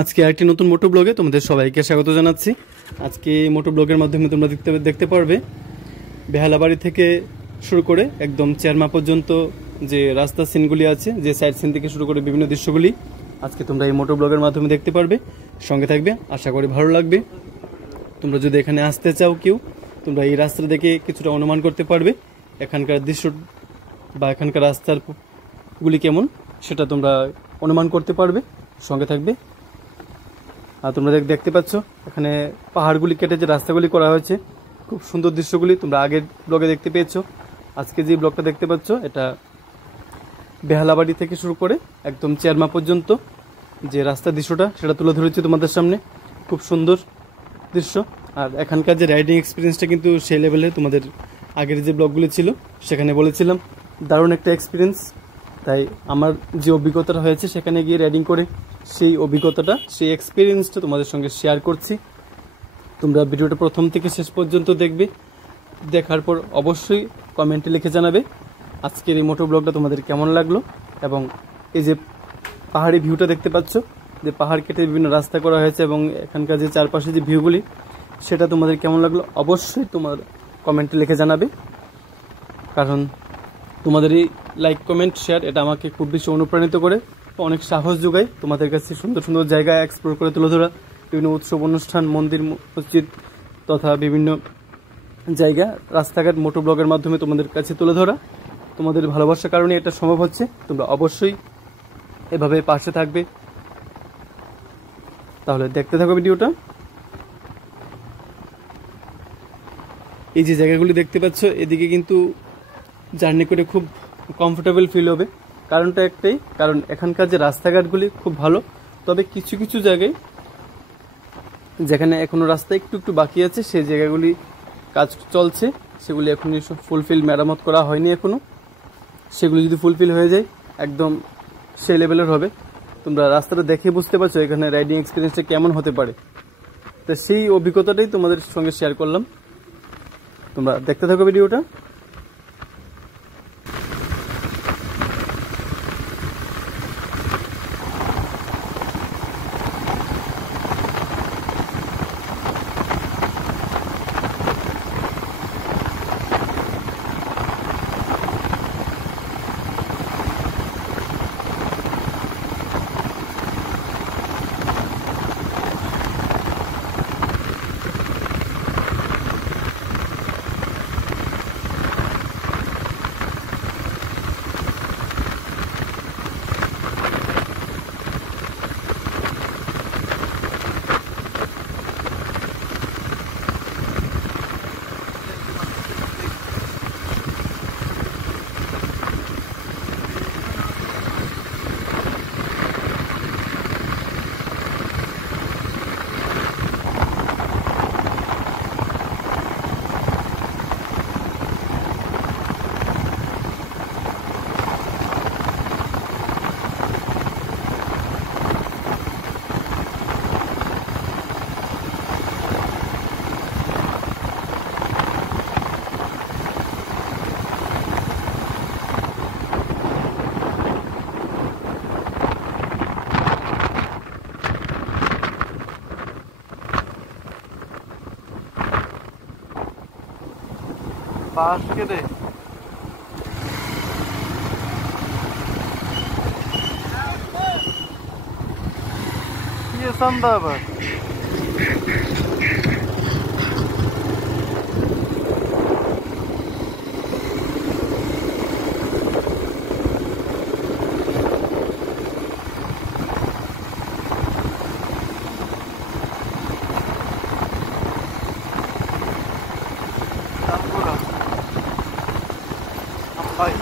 আজকে একটি নতুন মোটো ব্লগে তোমাদের সবাইকে স্বাগত জানাচ্ছি। আজকে এই মোটো ব্লগের মাধ্যমে তোমরা দেখতে পারবে বেহালাবাড়ি থেকে শুরু করে একদম চেরমা পর্যন্ত যে রাস্তার সিনগুলি আছে, যে সাইড সিন থেকে শুরু করে বিভিন্ন দৃশ্যগুলি আজকে তোমরা এই মোটো ব্লগের মাধ্যমে দেখতে পারবে। সঙ্গে থাকবে, আশা করি ভালো লাগবে। তোমরা যদি এখানে আসতে চাও কেউ, তোমরা এই রাস্তা দেখে কিছুটা অনুমান করতে পারবে এখানকার দৃশ্য বা এখানকার রাস্তার গুলি কেমন, সেটা তোমরা অনুমান করতে পারবে। সঙ্গে থাকবে। আর তোমরা দেখতে পাচ্ছ এখানে পাহাড়গুলি কেটে যে রাস্তাগুলি করা হয়েছে, খুব সুন্দর দৃশ্যগুলি তোমরা আগের ব্লগে দেখতে পেয়েছো। আজকে যে ব্লগটা দেখতে পাচ্ছ, এটা বেহালাবাড়ি থেকে শুরু করে একদম চেরমা পর্যন্ত যে রাস্তার দৃশ্যটা সেটা তুলে ধরেছি তোমাদের সামনে। খুব সুন্দর দৃশ্য। আর এখানকার যে রাইডিং এক্সপিরিয়েন্সটা কিন্তু সেই লেভেলে, তোমাদের আগের যে ব্লগগুলি ছিল সেখানে বলেছিলাম দারুণ একটা এক্সপিরিয়েন্স। তাই আমার যে অভিজ্ঞতাটা হয়েছে সেখানে গিয়ে রাইডিং করে, সেই অভিজ্ঞতাটা, সেই এক্সপিরিয়েন্সটা তোমাদের সঙ্গে শেয়ার করছি। তোমরা ভিডিওটা প্রথম থেকে শেষ পর্যন্ত দেখবে। দেখার পর অবশ্যই কমেন্টে লিখে জানাবে আজকের এই মোটো ব্লগটা তোমাদের কেমন লাগলো। এবং এই যে পাহাড়ি ভিউটা দেখতে পাচ্ছ, যে পাহাড় কেটে বিভিন্ন রাস্তা করা হয়েছে এবং এখানকার যে চারপাশে যে ভিউগুলি, সেটা তোমাদের কেমন লাগলো অবশ্যই তোমার কমেন্টে লিখে জানাবে। কারণ তোমাদের এই লাইক, কমেন্ট, শেয়ার এটা আমাকে খুব বেশি অনুপ্রাণিত করে, অনেক সাহস যোগায় তোমাদের কাছে সুন্দর সুন্দর জায়গা এক্সপ্লোর করে তুলে ধরা, বিভিন্ন উৎসব অনুষ্ঠান, মন্দির, মসজিদ তথা বিভিন্ন জায়গা, রাস্তাঘাট মোটো ব্লগের মাধ্যমে তোমাদের কাছে তুলে ধরা। তোমাদের ভালোবাসার কারণে এটা সম্ভব হচ্ছে। তোমরা অবশ্যই এভাবে পাশে থাকবে। তাহলে দেখতে থাকো ভিডিওটা। এই যে জায়গাগুলি দেখতে পাচ্ছ, এদিকে কিন্তু জার্নি করে খুব কমফোর্টেবল ফিল হবে। কারণটা একটাই, কারণ এখানকার যে রাস্তাঘাটগুলি খুব ভালো। তবে কিছু কিছু জায়গায় যেখানে এখনো রাস্তা একটু একটু বাকি আছে, সেই জায়গাগুলি কাজ চলছে, সেগুলি এখনই ফুলফিল, মেরামত করা হয়নি এখনো। সেগুলি যদি ফুলফিল হয়ে যায় একদম সেই লেভেলের হবে। তোমরা রাস্তাটা দেখে বুঝতে পারছো এখানে রাইডিং এক্সপিরিয়েন্সটা কেমন হতে পারে। তো সেই অভিজ্ঞতাটাই তোমাদের সঙ্গে শেয়ার করলাম। তোমরা দেখতে থাকো ভিডিওটা। पास के दे ये संदा बस Hi.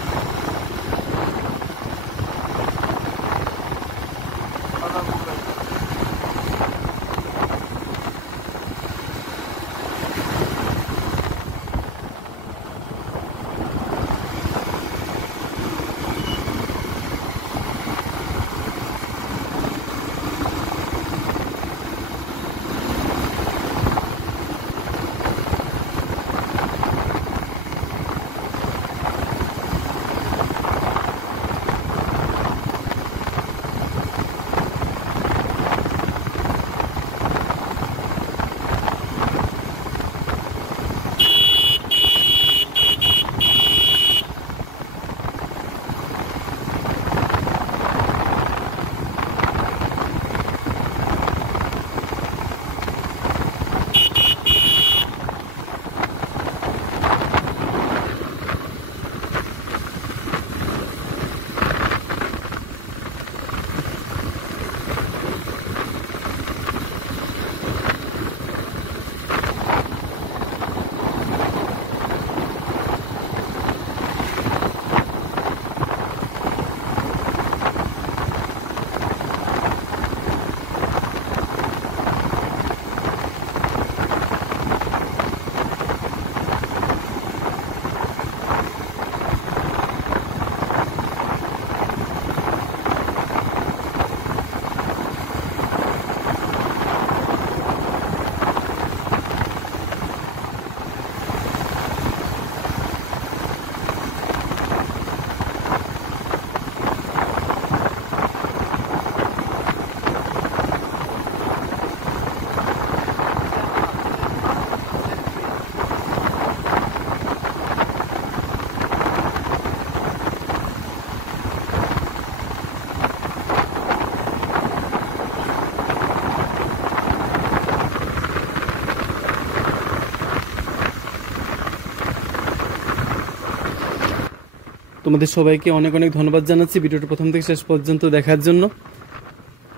তোমাদের সবাইকে অনেক অনেক ধন্যবাদ জানাচ্ছি ভিডিওটা প্রথম থেকে শেষ পর্যন্ত দেখার জন্য।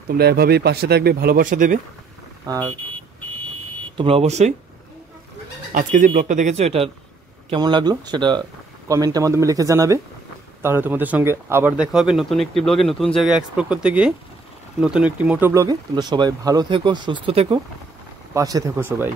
তোমরা এভাবেই পাশে থাকবে, ভালোবাসা দেবে। আর তোমরা অবশ্যই আজকে যে ব্লগটা দেখেছো এটার কেমন লাগলো সেটা কমেন্টের মাধ্যমে লিখে জানাবে। তাহলে তোমাদের সঙ্গে আবার দেখা হবে নতুন একটি ব্লগে, নতুন জায়গায় এক্সপ্লোর করতে গিয়ে, নতুন একটি মোটো ব্লগে। তোমরা সবাই ভালো থেকো, সুস্থ থেকো, পাশে থেকো সবাই।